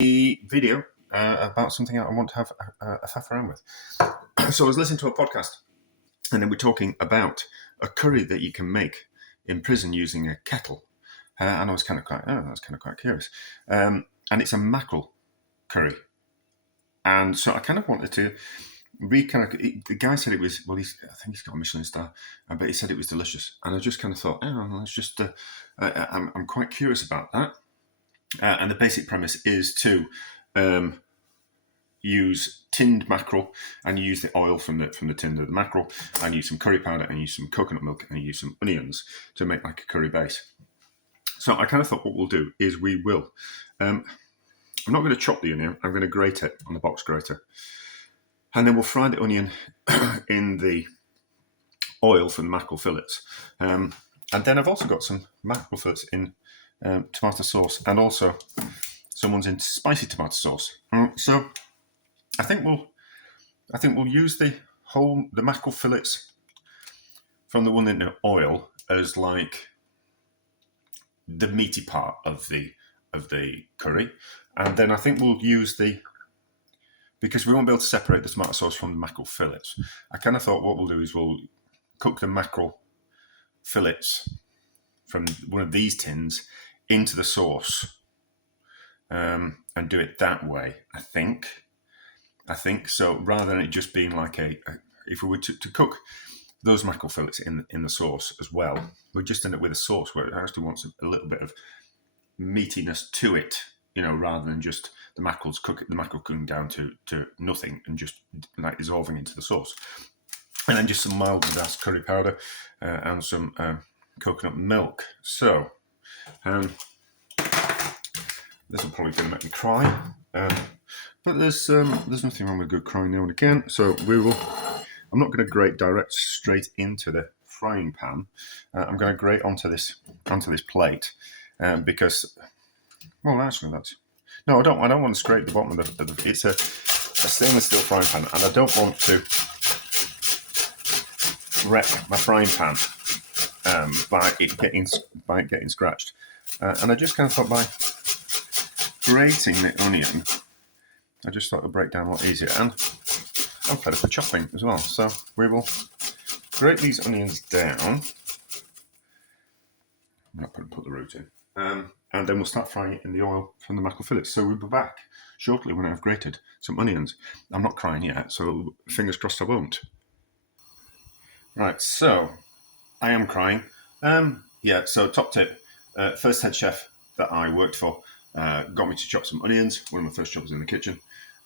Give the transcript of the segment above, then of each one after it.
video about something I want to have a faff around with. So I was listening to a podcast, and they were talking about a curry that you can make in prison using a kettle, and I was kind of quite curious. And it's a mackerel curry, and so I kind of wanted to the guy said it was, well, I think he's got a Michelin star, but he said it was delicious, and I just kind of thought, let's just I'm quite curious about that. And the basic premise is to use tinned mackerel, and you use the oil from the tin of the mackerel, and use some curry powder, and use some coconut milk, and use some onions to make like a curry base. So I kind of thought what we'll do is we will. I'm not going to chop the onion. I'm going to grate it on the box grater, and then we'll fry the onion in the oil from the mackerel fillets. And then I've also got some mackerel fillets in tomato sauce, and also someone's in spicy tomato sauce. So I think we'll use the mackerel fillets from the one in the oil as like the meaty part of the curry, and then I think we'll use because we won't be able to separate the tomato sauce from the mackerel fillets. I kind of thought what we'll do is we'll cook the mackerel fillets from one of these tins into the sauce, and do it that way. I think so. Rather than it just being like if we were to cook those mackerel fillets in the sauce as well, we just end up with a sauce where it actually wants a little bit of meatiness to it, rather than just the mackerel cooking down to nothing and just like dissolving into the sauce. And then just some mild Madras curry powder and some coconut milk. So this will probably going to make me cry, but there's nothing wrong with good crying now and again. So I'm not going to grate straight into the frying pan. I'm going to grate onto this plate because, well, actually no, I don't want to scrape the bottom of the. It's a stainless steel frying pan, and I don't want to wreck my frying pan by it getting scratched. And I just kind of thought by grating the onion, I just thought it would break down a lot easier. And I'm fed up with chopping as well, so we will grate these onions down. I'm not going to put the root in. And then we'll start frying it in the oil from the mackerel fillets. So we'll be back shortly when I've grated some onions. I'm not crying yet, so fingers crossed I won't. Right, so I am crying. So top tip, first head chef that I worked for got me to chop some onions, one of my first jobs in the kitchen.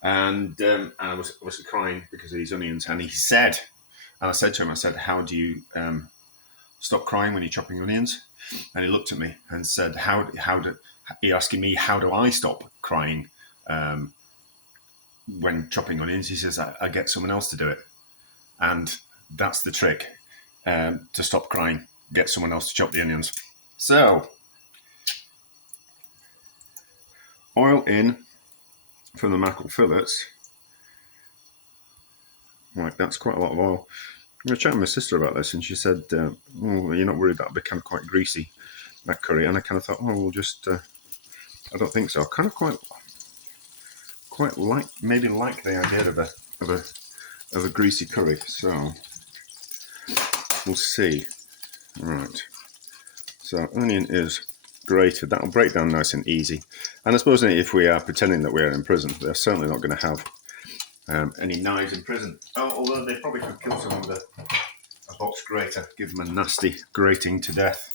And I was obviously crying because of these onions. And I said to him, how do you stop crying when you're chopping onions? And he looked at me and said, he asking me, how do I stop crying when chopping onions? He says, I get someone else to do it. And that's the trick, to stop crying, get someone else to chop the onions. So, oil in from the mackerel fillets. Right, that's quite a lot of oil. I was chatting with my sister about this, and she said, you're not worried that'll be kind of quite greasy, that curry. And I kind of thought, we'll just, I don't think so. I kind of quite like the idea of a greasy curry. So we'll see. Right. So onion is grated. That'll break down nice and easy. And I suppose if we are pretending that we are in prison, they're certainly not going to have any knives in prison. Although they probably could kill someone with a box grater, give them a nasty grating to death.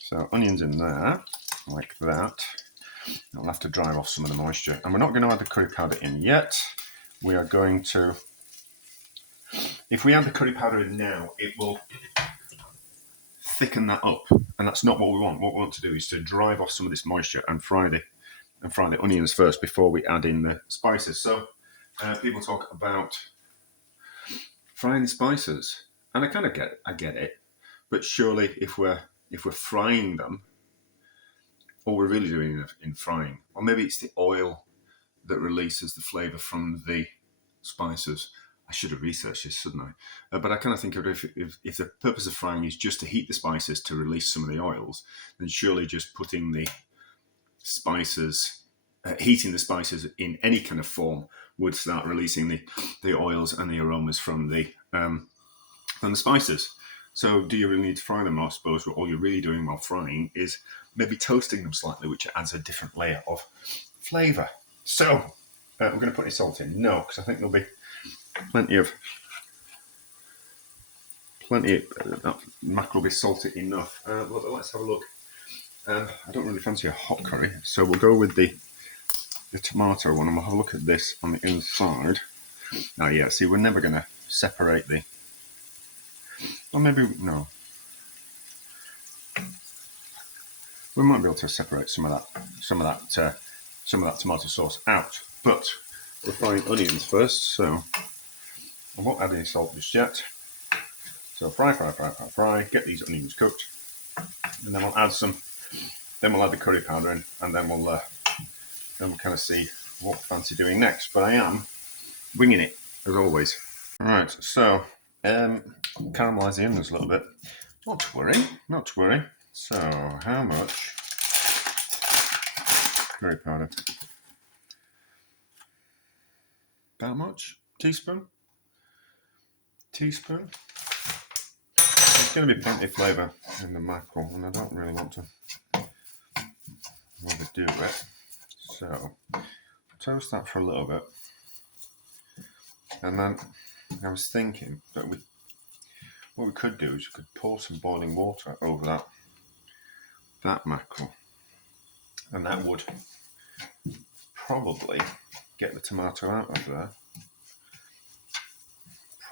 So onions in there, like that. I'll have to dry off some of the moisture. And we're not going to add the curry powder in yet. We are going to, if we add the curry powder in now, it will thicken that up. And that's not what we want. What we want to do is to drive off some of this moisture and fry the onions first before we add in the spices. So people talk about frying the spices, and I kind of get it, but surely if we're frying them, all we're really doing in frying, or maybe it's the oil that releases the flavour from the spices. I should have researched this, shouldn't I? But I kind of think of it if the purpose of frying is just to heat the spices to release some of the oils, then surely just putting the spices heating the spices in any kind of form would start releasing the oils and the aromas from the spices. So do you really need to fry them? I suppose all you're really doing while frying is maybe toasting them slightly, which adds a different layer of flavour. So we're going to put any salt in? No, because I think there'll be plenty of that mackerel will be salty enough. But let's have a look. I don't really fancy a hot curry, so we'll go with the tomato one, and we'll have a look at this on the inside. Now, yeah, see, we're never going to separate the... Or maybe, no. We might be able to separate some of that tomato sauce out. But we're frying onions first, so I won't add any salt just yet. So fry, get these onions cooked, and then we'll add the curry powder in, and then we'll kind of see what we fancy doing next. But I am winging it, as always. Right, so caramelise the onions a little bit. Not to worry. So how much curry powder? That much? Teaspoon? There's going to be plenty of flavour in the mackerel, and I don't really want to overdo it. So toast that for a little bit, and then I was thinking that what we could do is we could pour some boiling water over that mackerel, and that would probably get the tomato out of there.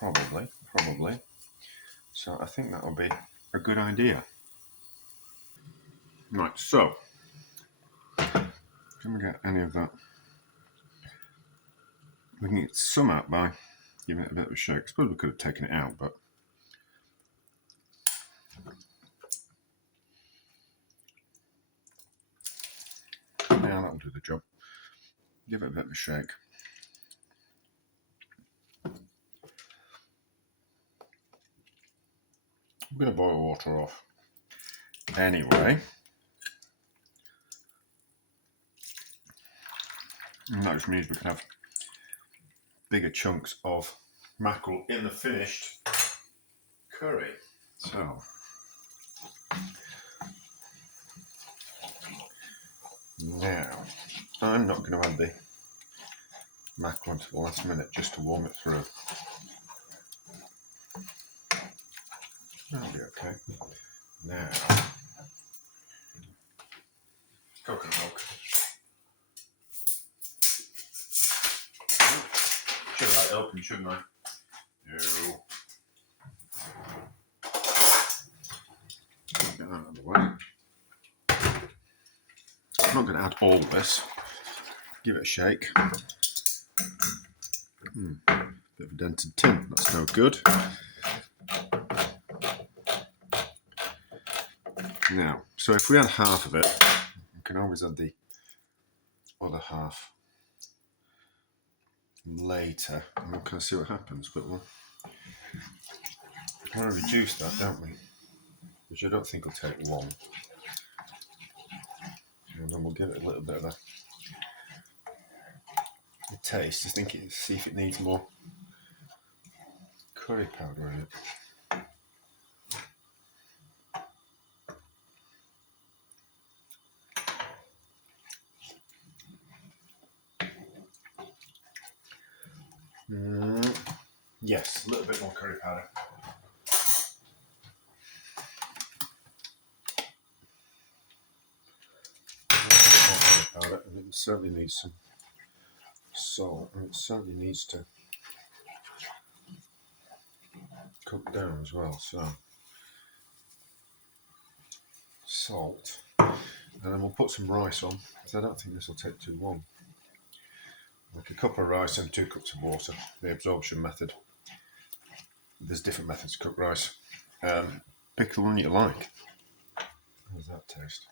Probably. So I think that will be a good idea. Right, so can we get any of that? We can get some out by giving it a bit of a shake. I suppose we could have taken it out, but now that'll do the job. Give it a bit of a shake. I'm going to boil water off anyway. And that just means we can have bigger chunks of mackerel in the finished curry. So now I'm not going to add the mackerel until the last minute just to warm it through. That'll be okay. Now, coconut milk. Should have that open, shouldn't I? No. Get that out of the way. I'm not going to add all of this. Give it a shake. Bit of a dented tin. That's no good. Now, so if we add half of it, we can always add the other half later, and we'll kind of see what happens. But we'll kind of reduce that, don't we? Which I don't think will take long. And then we'll give it a little bit of a taste. Just see if it needs more curry powder in it. Yes, a little bit more curry powder. And it certainly needs some salt, and it certainly needs to cook down as well. So salt, and then we'll put some rice on, because I don't think this will take too long. Like a cup of rice and 2 cups of water, the absorption method. There's different methods to cook rice. Pick the one you like. How does that taste?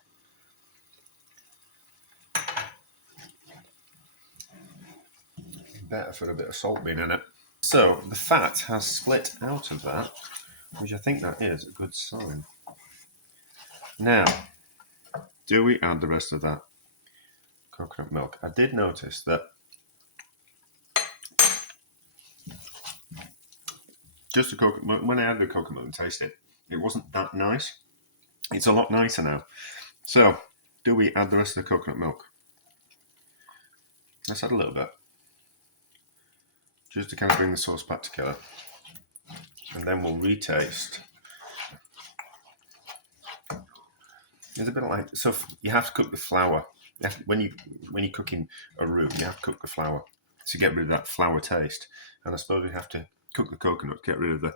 Better for a bit of salt being in it. So the fat has split out of that, which I think that is a good sign. Now, do we add the rest of that coconut milk. I did notice that just the coconut, when I added the coconut milk and tasted it, it wasn't that nice. It's a lot nicer now. So, do we add the rest of the coconut milk? Let's add a little bit. Just to kind of bring the sauce back together. And then we'll retaste. It's a bit like, so you have to cook the flour. When you're cooking a roux, you have to cook the flour to get rid of that flour taste. And I suppose we have to cook the coconut to get rid of the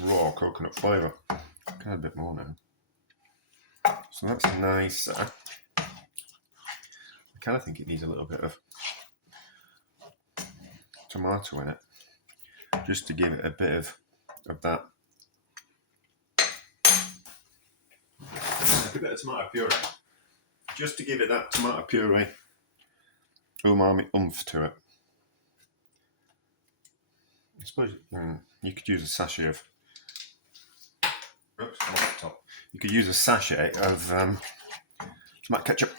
raw coconut flavour. Can add a bit more now. So that's nice. I kind of think it needs a little bit of tomato in it, just to give it a bit of that. A bit of tomato puree, just to give it that tomato puree umami oomph to it. I suppose you could use a sachet of. Oops, I'm off the top. You could use a sachet of tomato ketchup,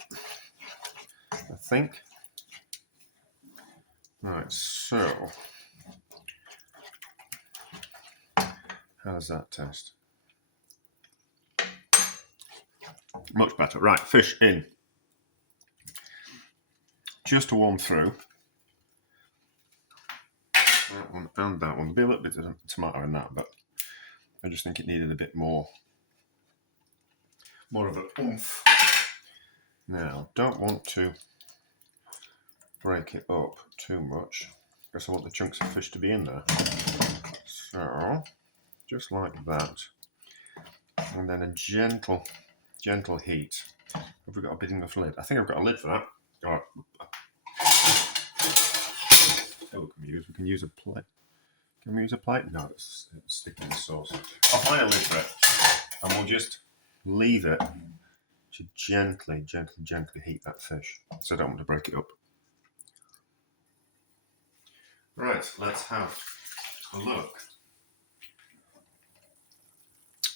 I think. Right, so how does that taste? Much better. Right, fish in. Just to warm through. That one and that one. There'll be a little bit of tomato in that, but I just think it needed a bit more of an oomph. Now, don't want to break it up too much because I want the chunks of fish to be in there. So, just like that. And then a gentle heat. Have we got a big enough lid? I think I've got a lid for that. All right. Oh, we can use a plate. Can we use a plate? No, it's sticking in the sauce. I'll find a lid for it, and we'll just leave it to gently heat that fish. So I don't want to break it up. Right, let's have a look.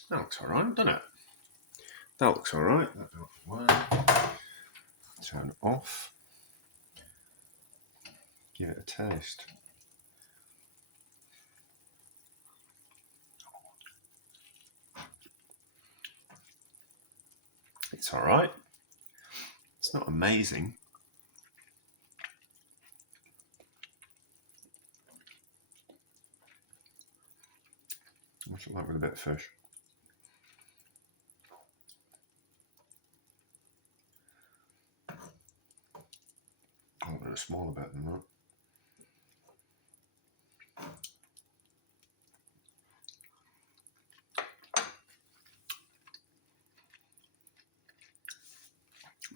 That looks all right, doesn't it? That looks all right. Turn it off. Give it a taste. It's all right. It's not amazing. What's it like with a bit of fish? I want a smaller bit than that.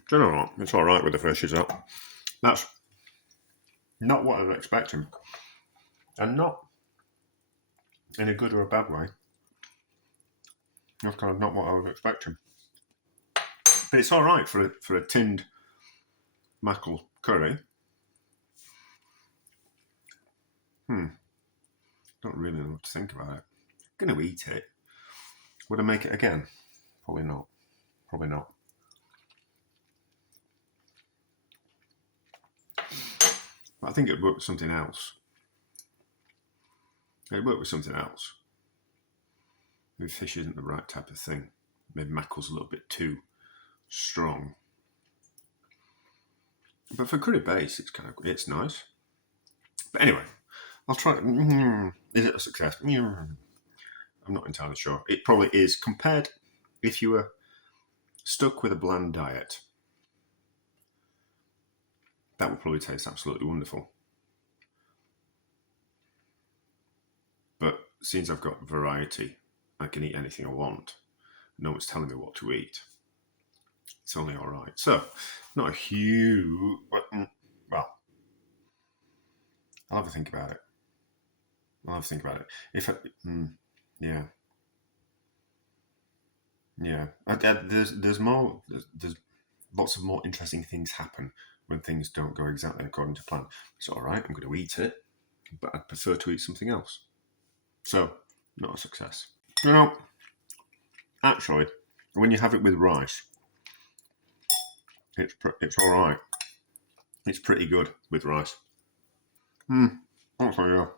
Do you know what? It's all right with the fish, is that? That's not what I was expecting. And not in a good or a bad way. That's kind of not what I was expecting. But it's all right for a tinned mackerel curry. Don't really know what to think about it. I'm going to eat it. Would I make it again? Probably not. Probably not. But I think it'd work with something else. It'd work with something else. Maybe fish isn't the right type of thing. Maybe mackerel's a little bit too strong. But for curry base, it's nice. But anyway, I'll try. Is it a success? I'm not entirely sure. It probably is. Compared, if you were stuck with a bland diet, that would probably taste absolutely wonderful. But since I've got variety, I can eat anything I want. No one's telling me what to eat. It's only all right. So, not a huge. Well, I'll have a think about it. Yeah. There's more. There's lots of more interesting things happen when things don't go exactly according to plan. It's all right. I'm going to eat it, but I'd prefer to eat something else. So, not a success. Actually, when you have it with rice, It's all right. It's pretty good with rice. Also,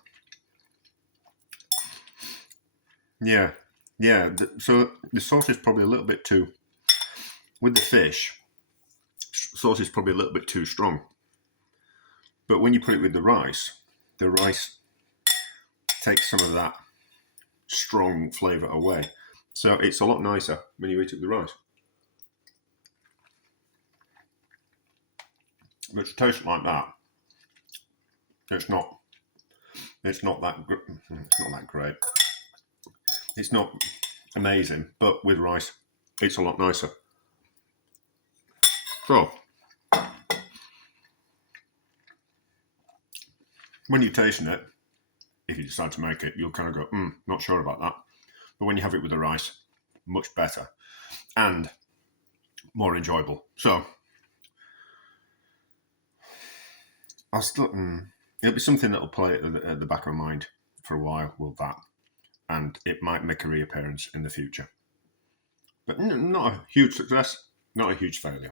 yeah, yeah. So the sauce is probably a little bit too with the fish. Sauce is probably a little bit too strong. But when you put it with the rice takes some of that strong flavour away. So it's a lot nicer when you eat it with the rice. But to taste like that, it's not. It's not that. It's not that great. It's not amazing, but with rice, it's a lot nicer. So when you're tasting it, if you decide to make it, you'll kind of go, not sure about that. But when you have it with the rice, much better and more enjoyable. So I'll still, it'll be something that'll play at the back of my mind for a while, will that. And it might make a reappearance in the future. But not a huge success, not a huge failure.